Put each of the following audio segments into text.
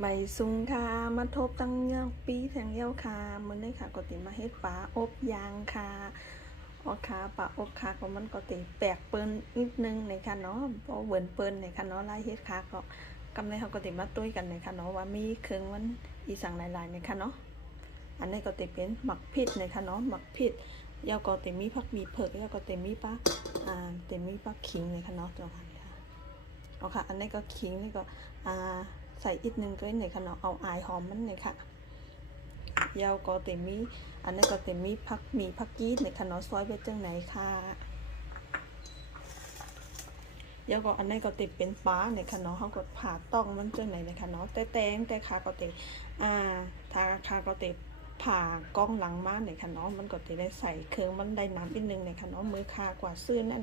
ไม่สุงค่ะ มาทบตั้งเยื่องปีแทงเยี่ยวค่ะมื้อนี้ค่ะกติมาเฮ็ดปลาอบยางค่ะออค่ะปลาอบค่ะก็มันก็ติแปลกเปิ้นนิดนึงในค่ะเนาะเพราะเหวินเปิ้นในค่ะเนาะลายเฮ็ดค่ะก็กำในเขาก็ติมาตุ้ยกันในค่ะเนาะว่ามีเครื่องมันอีสังหลายๆในค่ะเนาะอันนี้ก็ติเป็นหมักพริกในค่ะเนาะหมักพริกยาวก็ติมีผักมีเผือกแล้วก็ติมีปลาอ่าติมีปลาขิงในค่ะเนาะตัวค่ะเอาค่ะ อันนี้ก็ขิงนี่ก็อ่า ใส่อีกนึงก็ในค่ะเนาะเอาอายหอมมันเลยค่ะยาวก็เต็มมีอันนี้ก็เต็มมีพักมีพักยีดในคะเนาะซอยไปจังไหนค่ะยาวก็อันนี้ก็เต็มเป็นปลาในคะเนาะเขาก็ผ่าต้องมันจังไหนในคะเนาะแต่แตงแต่ขาก็เต็มอ่าทาขาก็เต็มผ่ากล้องหลังมาในคะเนาะมันก็เต็มได้ใส่เครื่องมันได้น้ำอีกหนึ่งในคะเนาะมือคากว่าซื้อนั่น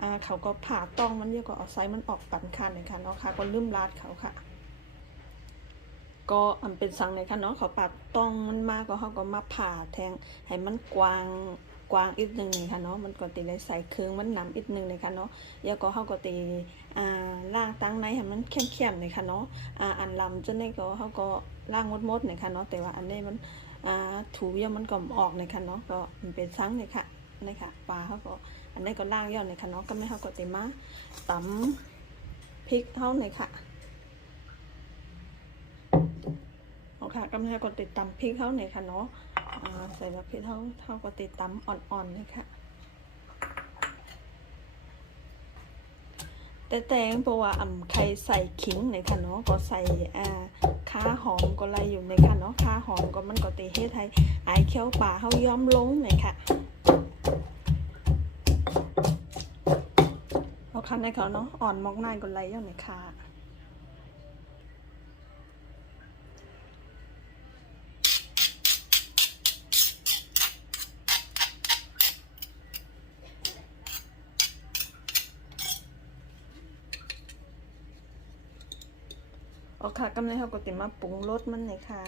อ่าเขาก็ผ่าต้องมันเยอะก็เอาไซมันออกปันคันในคะเนาะค่ะก็ลืมลาดเขาค่ะ ก็อันเป็นสังเลยค่ะเนาะเขาปัดต้องมันมากก็เขาก็มาผ่าแทงให้มันกว้างกว้างอีกหนึ่งเลยค่ะเนาะมันก็ตีได้ใส่เครื่องมันหนำอีกหนึ่งเลยค่ะเนาะแล้วก็เขาก็ตีอ่าล่างตั้งในให้มันเข้มๆเลยค่ะเนาะอ่าอันลำจนนี้ก็เขาก็ล่างมดๆเลยค่ะเนาะแต่ว่าอันนี้มันอ่าถูเยอะมันก็ออกเลยค่ะเนาะก็มันเป็นสังเลยค่ะนี่ค่ะปลาเขาก็อันนี้ก็ล่างย่อนเลยค่ะเนาะก็ไม่เขาก็ตีมาตำพริกเท่าเลยค่ะ เอา ค่ะกำลังกดติดตามพริกเขาหน่อยค่ะเนาะใส่แบบพริกเขาเท่าก็ติดตามอ่อนๆเลยค่ะ แต่แตงเพราะว่าอ่ำใครใส่ขิงหนค่ะเนาะก็ใส่อ่าขาหอมก็อะไรอยู่ในค่ะเนาะขาหอมก็มันก็ตีเฮ็ดให้ไอายเคี้ยวป่าเขาย้อมลงหน่อยค่ะเอาคันในเขาเนาะอ่อนมอกนายก็ไรอยู่ในค่ะ โอเคกำลังเขาก็ติมาปรุงรสมันเลยค่ะ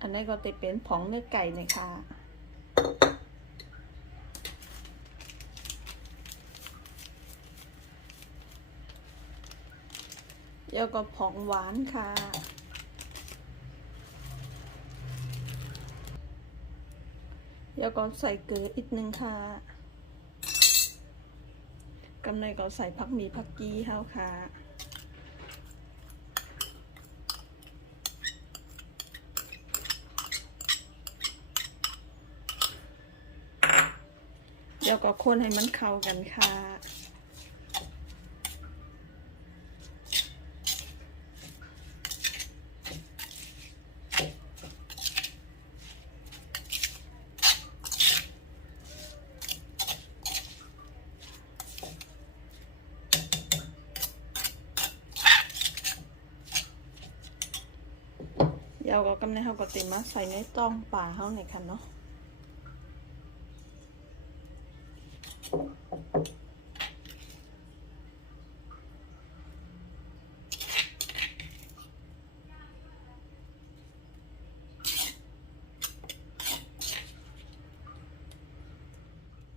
อันนี้ก็จะเป็นผงเนื้อไก่เลยค่ะแล้วก็ผงหวานค่ะแล้วก็ใส่เกลืออีกนึงค่ะ กำเนก็ใส่ผักหมีผักกีเฮาค่ะเดี๋ยวก็คนให้มันเข้ากันค่ะ เดี๋ยวก็กำในเขาก็ติมาใส่ในต้องป่าเขาหน่อยค่ะเนาะ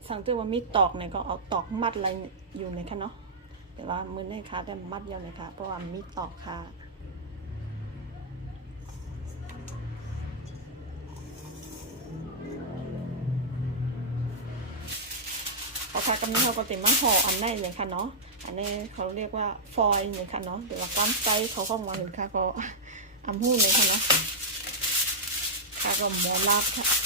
สังเกตว่ามีตอกเนี่ยก็เอาตอกมัดอะไรอยู่ในค่ะเนาะแต่ว่ามือในค่ะแต่มัดเดียวเลยค่ะเพราะว่ามีตอกค่ะ คะกำลังเขาก็ติดมาห่ออันได้เลยค่ะเนาะอันนี้เขาเรียกว่าฟอยล์เลยค่ะเนาะเดี๋ยวว่าก้ามไซเขาเข้ามาหนึ่งค่ะก็อำหูเลยค่ะเนาะค่ะก็หมอลาบค่ะ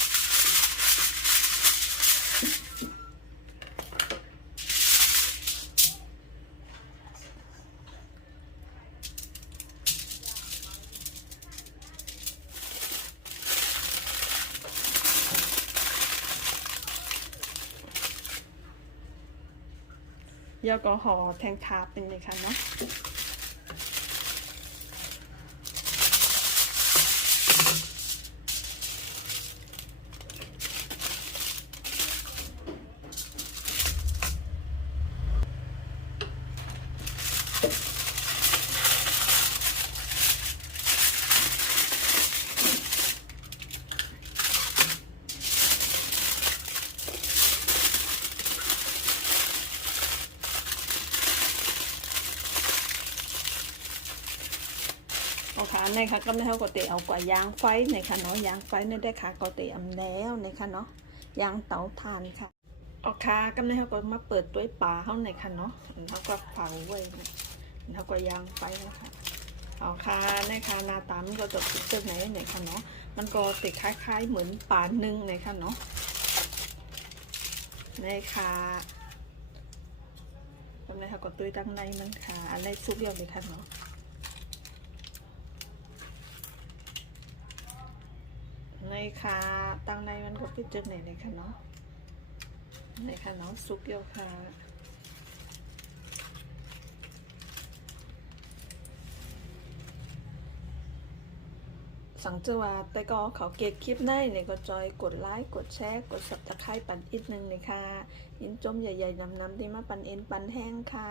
แล้วก็ห่อแทงคาเป็นเลยค่ะเนาะ เอาขาในค่ะก็ไม่เท่ากับเตะเอากว่ายางไฟในค่ะเนาะยางไฟในได้ค่ะก็เตะอำแล้วในค่ะเนาะยางเตาถ่านค่ะเอาขาก็ไม่เท่ากับมาเปิดด้วยปลาเข้าในค่ะเนาะเขาก็เผาไว้นะเขาก็ยางไฟนะคะเอาขาในค่ะนาตามันก็จะเป็นจังไหนในค่ะเนาะมันก็ติดคล้ายๆเหมือนปลาหนึ่งในค่ะเนาะในค่ะทำไมค่ะก็ตุ้ยตั้งในมันค่ะอะไรซุปเดียวเลยค่ะเนาะ ใน ค่ะ ตังในมันก็พิจึกไหนในค่ะเนาะในค่ะเนาะซุปเดียวค่ะสังเจว่าแต่ก็เขาเก็บคลิปได้เนี่ยก็จอยกดไลค์กดแชร์กดสับตะไคร้ปันอีกนึงเลยค่ะอินจมใหญ่ๆนำๆที่มาปันเอ็นปันแห้งค่ะ